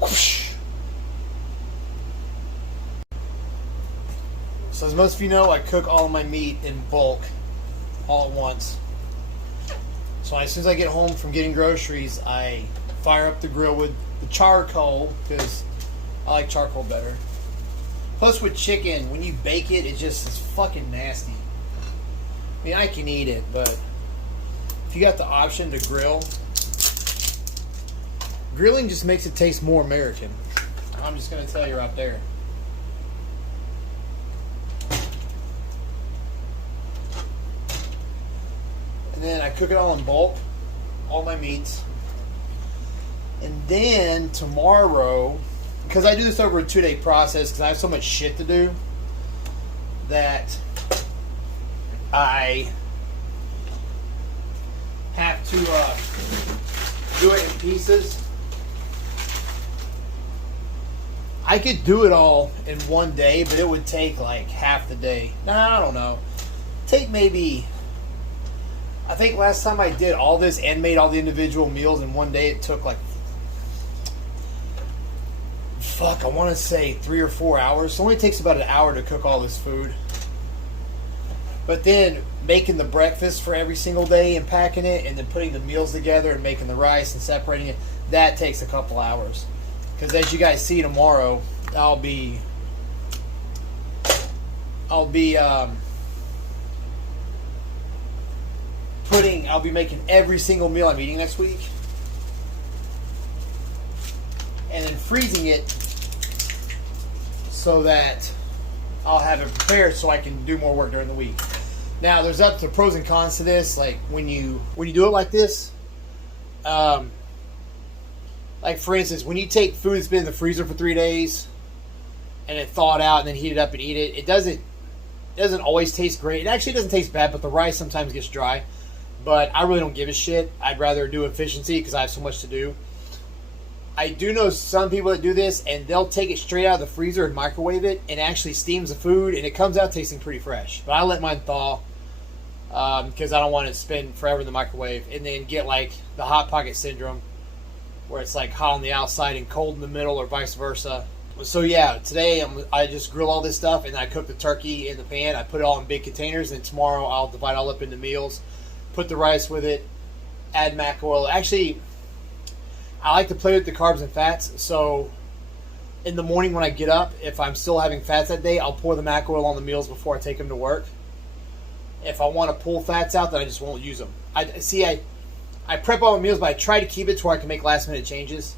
Whoosh. So as most of you know, I cook all of my meat in bulk, all at once. So as soon as I get home from getting groceries, I fire up the grill with the charcoal, because I like charcoal better. Plus with chicken, when you bake it, it's fucking nasty. I mean, I can eat it, but if you got the option to grill, grilling just makes it taste more American. I'm just going to tell you right there. And then I cook it all in bulk, all my meats. And then tomorrow, because I do this over a 2-day process because I have so much shit to do, that I have to do it in pieces. I could do it all in one day, but it would take like half the day. Nah, I don't know. Take maybe... I think last time I did all this and made all the individual meals in one day, it took like... I want to say 3 or 4 hours. So it only takes about an hour to cook all this food. But then making the breakfast for every single day and packing it, and then putting the meals together and making the rice and separating it, that takes a couple hours. Because as you guys see tomorrow, I'll be making every single meal I'm eating next week, and then freezing it so that I'll have it prepared so I can do more work during the week. Now, there's up to pros and cons to this. Like when you do it like this, like for instance, when you take food that's been in the freezer for 3 days and it thawed out and then heat it up and eat it, it doesn't always taste great. It actually doesn't taste bad, but the rice sometimes gets dry. But I really don't give a shit. I'd rather do efficiency because I have so much to do. I do know some people that do this, and they'll take it straight out of the freezer and microwave it, and actually steams the food, and it comes out tasting pretty fresh. But I let mine thaw because I don't want it to spend forever in the microwave, and then get like the Hot Pocket syndrome, where it's like hot on the outside and cold in the middle, or vice versa. So yeah, today I just grill all this stuff, and I cook the turkey in the pan. I put it all in big containers, and tomorrow I'll divide it all up into meals, put the rice with it, add mac oil. Actually, I like to play with the carbs and fats, so in the morning when I get up, if I'm still having fats that day, I'll pour the mac oil on the meals before I take them to work. If I want to pull fats out, then I just won't use them. I prep all my meals, but I try to keep it to where I can make last minute changes.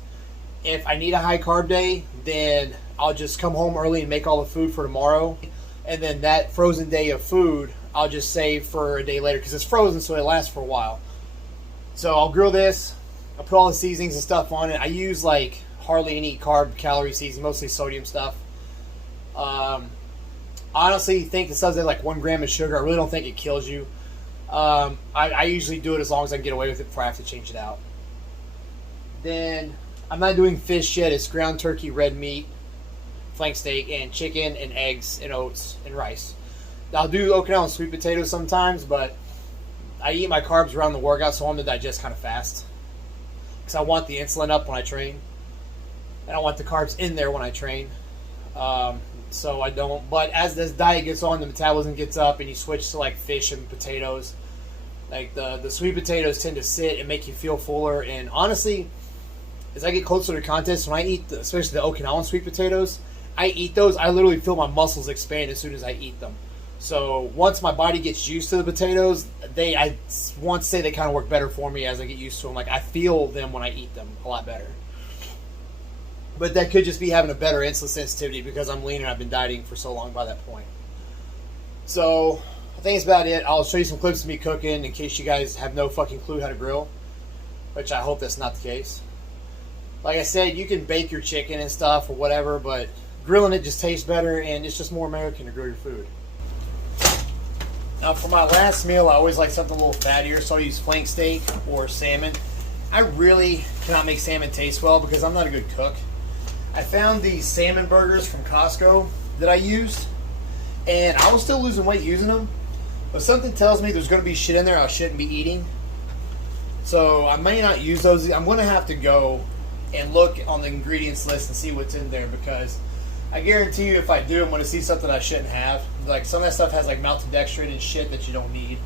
If I need a high carb day, then I'll just come home early and make all the food for tomorrow. And then that frozen day of food, I'll just save for a day later because it's frozen, so it lasts for a while. So I'll grill this. I'll put all the seasonings and stuff on it. I use like hardly any carb calorie seasoning, mostly sodium stuff. Honestly, think it says like 1 gram of sugar. I really don't think it kills you. I usually do it as long as I can get away with it before I have to change it out. Then I'm not doing fish yet. It's ground turkey, red meat, flank steak, and chicken, and eggs, and oats, and rice. I'll do Okinawan sweet potatoes sometimes, but I eat my carbs around the workout, so I want to digest kind of fast. Because I want the insulin up when I train. And I want the carbs in there when I train. So I don't. But as this diet gets on, the metabolism gets up, and you switch to like fish and potatoes. Like the sweet potatoes tend to sit and make you feel fuller. And honestly, as I get closer to contests, when I eat, especially the Okinawan sweet potatoes, I eat those, I literally feel my muscles expand as soon as I eat them. So once my body gets used to the potatoes, I want to say they kind of work better for me as I get used to them. Like I feel them when I eat them a lot better. But that could just be having a better insulin sensitivity because I'm lean and I've been dieting for so long by that point. So I think that's about it. I'll show you some clips of me cooking in case you guys have no fucking clue how to grill, which I hope that's not the case. Like I said, you can bake your chicken and stuff or whatever, but grilling it just tastes better, and it's just more American to grill your food. Now for my last meal, I always like something a little fattier, so I use flank steak or salmon. I really cannot make salmon taste well because I'm not a good cook. I found these salmon burgers from Costco that I used, and I was still losing weight using them, but something tells me there's going to be shit in there I shouldn't be eating. So I may not use those. I'm going to have to go and look on the ingredients list and see what's in there, because I guarantee you if I do, I'm going to see something I shouldn't have. Like some of that stuff has like maltodextrin and shit that you don't need.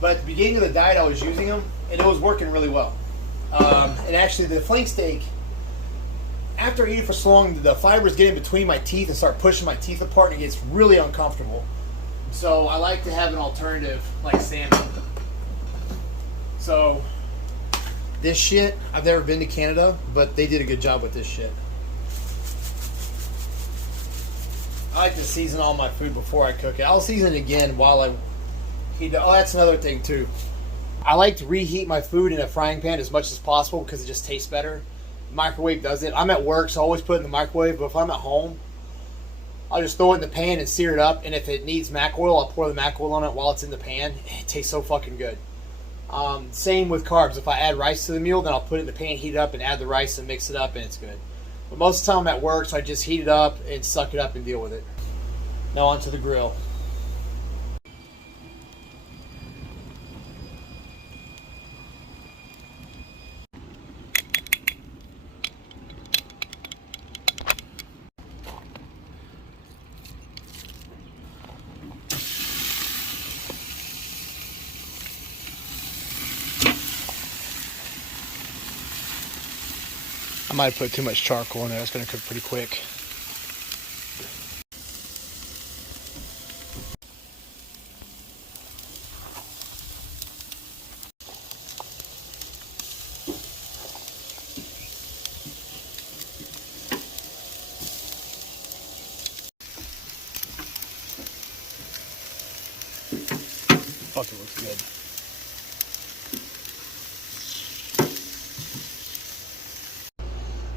But at the beginning of the diet, I was using them, and it was working really well. And actually, the flank steak, after I eat it for so long, the fibers get in between my teeth and start pushing my teeth apart, and it gets really uncomfortable. So I like to have an alternative like salmon. So this shit, I've never been to Canada, but they did a good job with this shit. I like to season all my food before I cook it. I'll season it again while I heat it. Oh, that's another thing too. I like to reheat my food in a frying pan as much as possible because it just tastes better. The microwave does it. I'm at work, so I always put it in the microwave, but if I'm at home, I'll just throw it in the pan and sear it up, and if it needs mac oil, I'll pour the mac oil on it while it's in the pan. It tastes so fucking good. Same with carbs. If I add rice to the meal, then I'll put it in the pan, heat it up, and add the rice and mix it up, and it's good. But most of the time I'm at work, so I just heat it up and suck it up and deal with it. Now onto the grill. I might have put too much charcoal in there. It's going to cook pretty quick. Fuck, it looks good.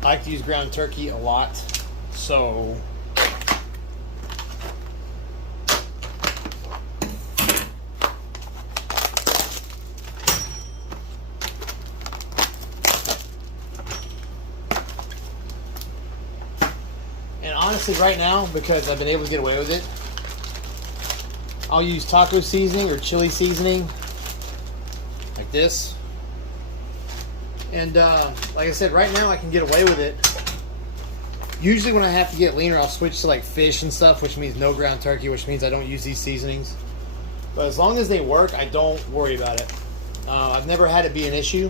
I like to use ground turkey a lot, so and honestly right now, because I've been able to get away with it, I'll use taco seasoning or chili seasoning like this. And like I said, right now I can get away with it. Usually when I have to get leaner, I'll switch to like fish and stuff, which means no ground turkey, which means I don't use these seasonings. But as long as they work, I don't worry about it. I've never had it be an issue.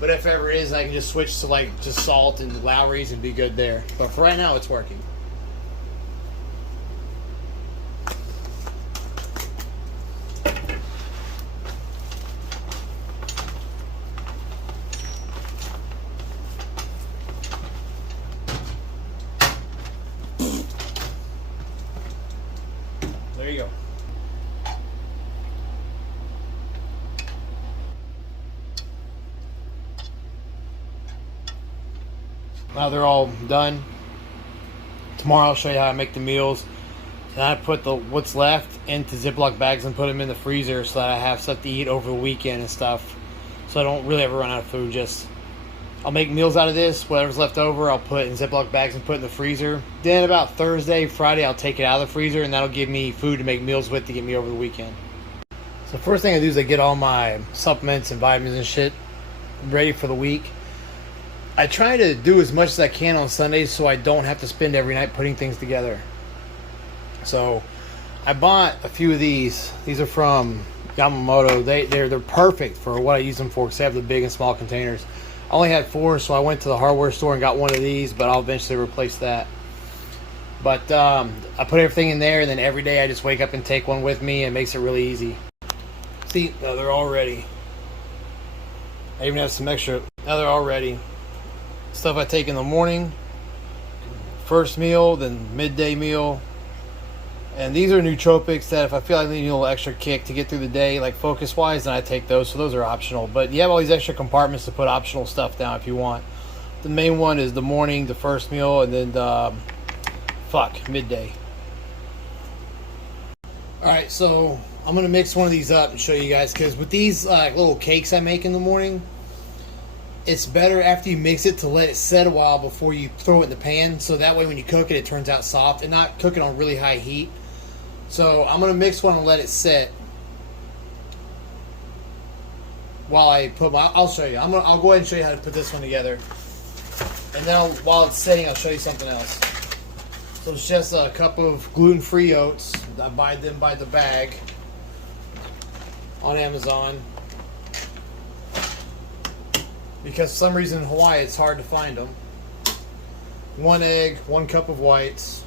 But if ever is, I can just switch to like just salt and Lowry's and be good there. But for right now, it's working. There you go. Now they're all done. Tomorrow I'll show you how I make the meals. And I put what's left into Ziploc bags and put them in the freezer so that I have stuff to eat over the weekend and stuff. So I don't really ever run out of food. I'll make meals out of this. Whatever's left over, I'll put in Ziploc bags and put in the freezer. Then about Thursday, Friday, I'll take it out of the freezer, and that'll give me food to make meals with to get me over the weekend. So first thing I do is I get all my supplements and vitamins and shit ready for the week. I try to do as much as I can on Sundays so I don't have to spend every night putting things together. So I bought a few of these. These are from Yamamoto. They're perfect for what I use them for because they have the big and small containers. I only had 4, so I went to the hardware store and got one of these, but I'll eventually replace that. But I put everything in there, and then every day I just wake up and take one with me, and it makes it really easy. See, now they're all ready. I even have some extra. Now they're all ready. Stuff I take in the morning, first meal, then midday meal. And these are nootropics that if I feel like I need a little extra kick to get through the day, like focus-wise, then I take those. So those are optional. But you have all these extra compartments to put optional stuff down if you want. The main one is the morning, the first meal, and then the, midday. Alright, so I'm going to mix one of these up and show you guys. Because with these little cakes I make in the morning, it's better after you mix it to let it set a while before you throw it in the pan. So that way when you cook it, it turns out soft and not cook it on really high heat. So I'm going to mix one and let it set. while I put my, I'll show you. I'll go ahead and show you how to put this one together. And then while it's setting, I'll show you something else. So it's just a cup of gluten-free oats. I buy them by the bag on Amazon. Because for some reason in Hawaii it's hard to find them. 1 egg, 1 cup of whites.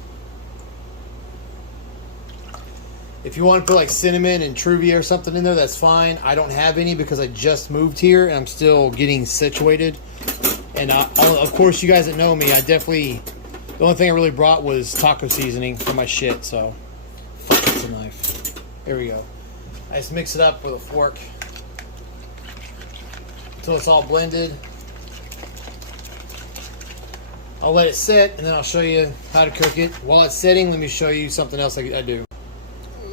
If you want to put like cinnamon and truvia or something in there, that's fine. I don't have any because I just moved here and I'm still getting situated. And of course, you guys that know me, the only thing I really brought was taco seasoning for my shit. So, fuck, it's a knife. Here we go. I just mix it up with a fork until it's all blended. I'll let it sit and then I'll show you how to cook it. While it's sitting, let me show you something else I do.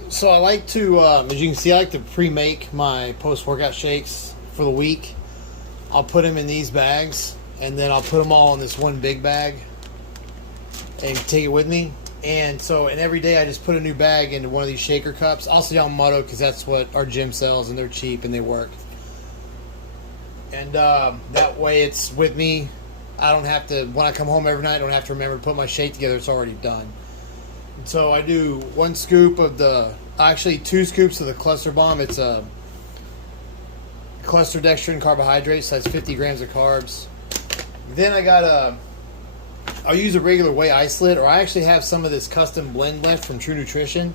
So I like to, as you can see, I like to pre-make my post-workout shakes for the week. I'll put them in these bags, and then I'll put them all in this one big bag and take it with me. And every day I just put a new bag into one of these shaker cups. Also Yamamoto, because that's what our gym sells, and they're cheap and they work. And that way it's with me. I don't have to, when I come home every night, I don't have to remember to put my shake together. It's already done. So I do 1 scoop of actually 2 scoops of the cluster bomb. It's a cluster dextrin carbohydrate, so that's 50 grams of carbs. Then I'll use a regular whey isolate, or I actually have some of this custom blend left from True Nutrition.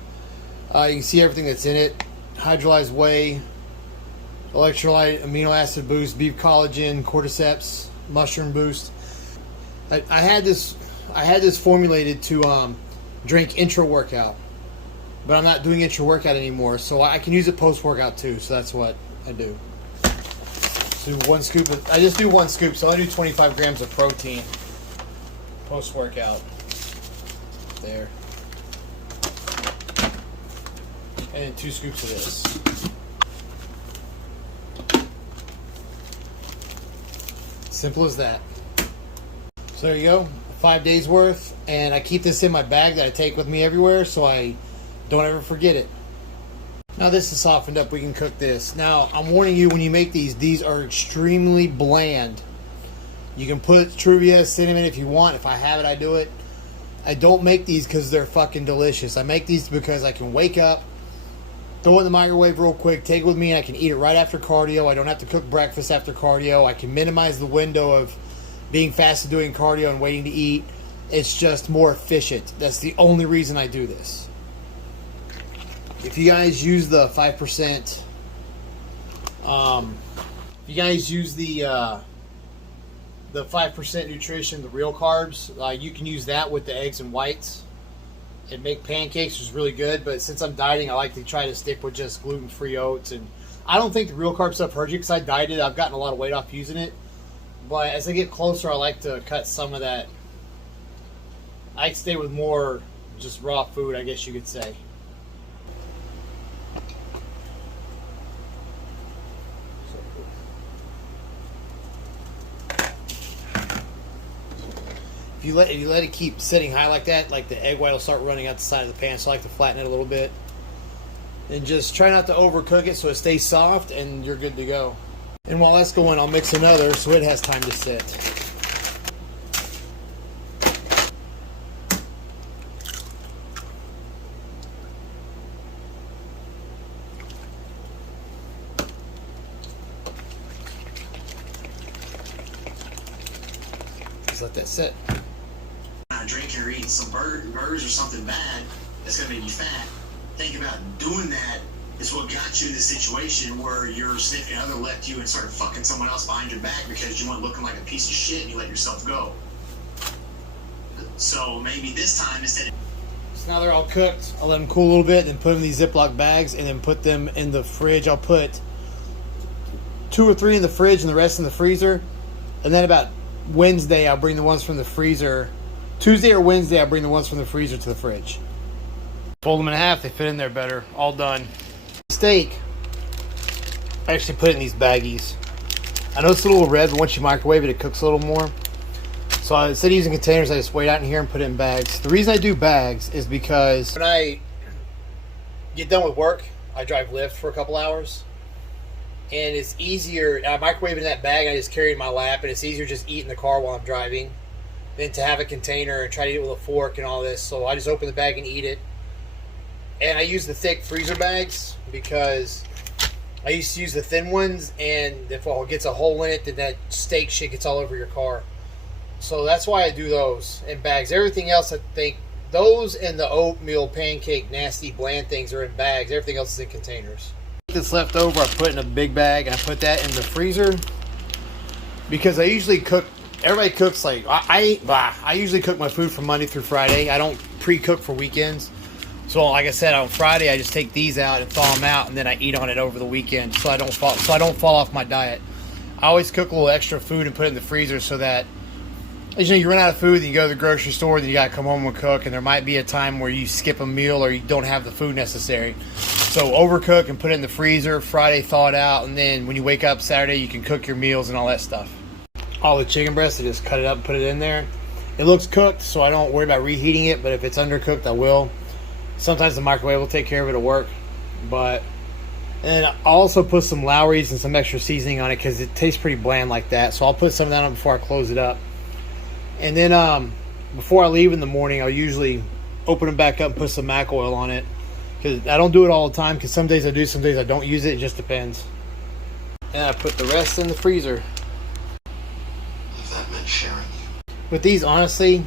You can see everything that's in it. Hydrolyzed whey, electrolyte, amino acid boost, beef collagen, cordyceps, mushroom boost. I had this formulated to drink intra-workout, but I'm not doing intra-workout anymore, so I can use it post-workout too, so that's what I do. So 1 scoop I just do 1 scoop, so I do 25 grams of protein post-workout. There. And then 2 scoops of this. Simple as that. So there you go. 5 days worth, and I keep this in my bag that I take with me everywhere so I don't ever forget it. Now this is softened up, we can cook this. Now I'm warning you, when you make these are extremely bland. You can put truvia, cinnamon if you want. If I have it, I do it. I don't make these because they're fucking delicious. I make these because I can wake up, throw it in the microwave real quick, take it with me, and I can eat it right after cardio. I don't have to cook breakfast after cardio. I can minimize the window of being fasted doing cardio and waiting to eat. It's just more efficient. That's the only reason I do this. If you guys use the 5%, if you guys use the 5% nutrition, the real carbs, you can use that with the eggs and whites and make pancakes, which is really good. But since I'm dieting, I like to try to stick with just gluten-free oats. And I don't think the real carb stuff hurt you because I dieted. I've gotten a lot of weight off using it. But as I get closer, I like to cut some of that. I stay with more just raw food, I guess you could say. If you let it keep sitting high like that, like the egg white will start running out the side of the pan. So I like to flatten it a little bit. And just try not to overcook it so it stays soft and you're good to go. And while that's going, I'll mix another so it has time to sit. Just let that sit. Not drinking or eating some burgers or something bad that's going to make you fat. Think about doing that is what got you in the situation where your significant other left you and started fucking someone else behind your back because you weren't looking like a piece of shit and you let yourself go. So maybe this time instead of... So now they're all cooked. I'll let them cool a little bit, then put them in these Ziploc bags and then put them in the fridge. I'll put 2 or 3 in the fridge and the rest in the freezer. And then about Wednesday, I'll bring the ones from the freezer. Tuesday or Wednesday, I'll bring the ones from the freezer to the fridge. Fold them in half, they fit in there better. All done. Steak, I actually put it in these baggies. I know it's a little red, but once you microwave it, it cooks a little more. So instead of using containers, I just wait out in here and put it in bags. The reason I do bags is because when I get done with work, I drive Lyft for a couple hours. and it's easier. I microwave it in that bag, and I just carry it in my lap, and it's easier just eat in the car while I'm driving than to have a container and try to eat it with a fork and all this. So I just open the bag and eat it. And I use the thick freezer bags because I used to use the thin ones, and if it gets a hole in it, then that steak shit gets all over your car. So that's why I do those in bags. Everything else, I think, those and the oatmeal pancake nasty bland things are in bags. Everything else is in containers. This left over, I put in a big bag, and I put that in the freezer because I usually cook. Everybody cooks like I usually cook my food from Monday through Friday. I don't pre-cook for weekends. So like I said, on Friday I just take these out and thaw them out, and then I eat on it over the weekend, so I don't fall off my diet. I always cook a little extra food and put it in the freezer so that, you run out of food, then you go to the grocery store, then you gotta come home and cook, and there might be a time where you skip a meal or you don't have the food necessary. So overcook and put it in the freezer. Friday thaw it out, and then when you wake up Saturday, you can cook your meals and all that stuff. All the chicken breasts, I just cut it up and put it in there. It looks cooked, so I don't worry about reheating it, but if it's undercooked, I will. Sometimes the microwave will take care of it at work. And I'll also put some Lowry's and some extra seasoning on it because it tastes pretty bland like that. So I'll put some of that on before I close it up. And then before I leave in the morning, I'll usually open it back up and put some mac oil on it. Because I don't do it all the time, because some days I do, some days I don't use it. It just depends. And I put the rest in the freezer. Sharing. With these, honestly,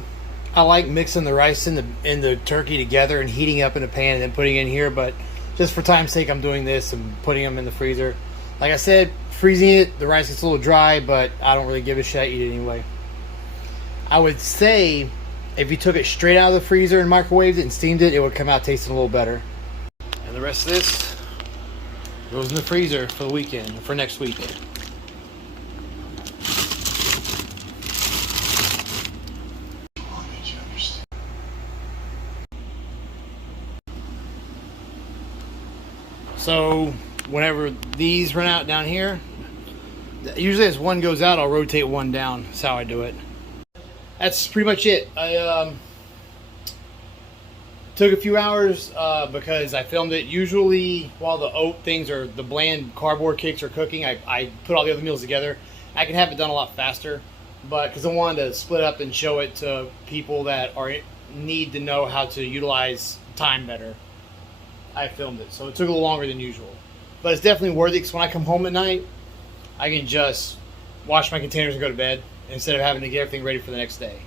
I like mixing the rice and the turkey together and heating up in a pan and then putting it in here. But just for time's sake, I'm doing this and putting them in the freezer. Like I said, freezing it, the rice gets a little dry, but I don't really give a shit. I eat it anyway. I would say if you took it straight out of the freezer and microwaved it and steamed it, it would come out tasting a little better. And the rest of this goes in the freezer for the weekend, for next week. So whenever these run out down here, usually as one goes out, I'll rotate one down. That's how I do it. That's pretty much it. I took a few hours because I filmed it. Usually while the oat things or the bland cardboard cakes are cooking, I put all the other meals together. I can have it done a lot faster, but because I wanted to split up and show it to people that need to know how to utilize time better, I filmed it. So it took a little longer than usual. But it's definitely worth it because when I come home at night, I can just wash my containers and go to bed instead of having to get everything ready for the next day.